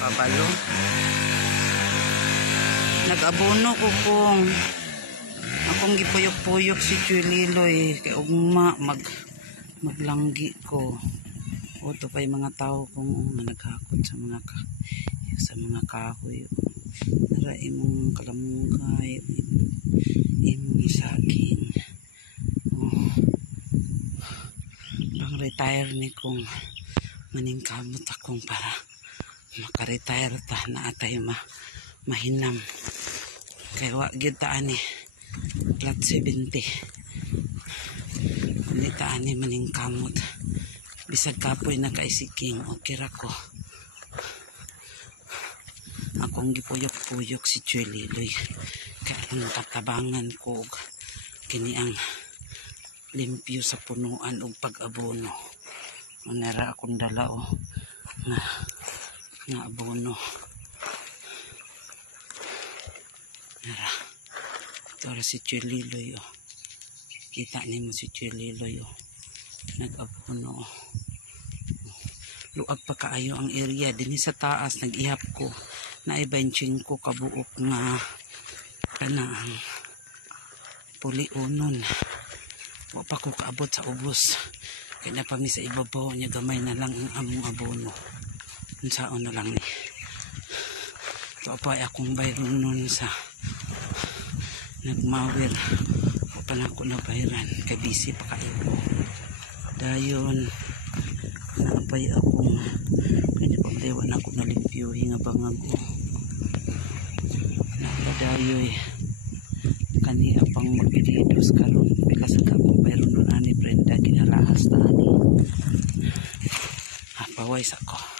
kabalo. Nag-abono ko kung akong gipuyok-puyok si Chuliloy kay ugma maglanggi ko. O to pa yung mga tao kung naghakot sa mga kahoy. Nara imong kalamungkay, imong saging. Pang retire ni kong maningkamot akong para maka-retire ta na atay mahinam. Kaya wag gyud ta ani plat 70. Kundi ta ani maningkamot. Bisag kapoy na kaisiking okay ra ko. Akong gipuyok-puyok si Chuliloy. Kaya tatabangan ko kini ang limpyo sa punuan og pag-abono. Manera akong dala na abono. Nara. Ito si Chuliloy Kita ni mo si Chuliloy nag-abono. Luag pa kaayo ang area din sa taas nag-ihap ko na ibenching ko kabuok nga kanang puliunon. Wa pa ko kaabot sa ubos. Kaya na pa mi sa ibabaw niya gamay na lang ang among abono. Unsaon na lang ni. Ito pa akong bayron nun sa nagmawir. O pa na ako na bayran. Kay busy pa kayo. Dayon naapay akong kanya pagdewa na ako nalimpyo nga bangag ko. Napadayoy kani apang magbididos karon pila sa akong bayron nun ani Brenda ginalahas ta ani. Pawais ako.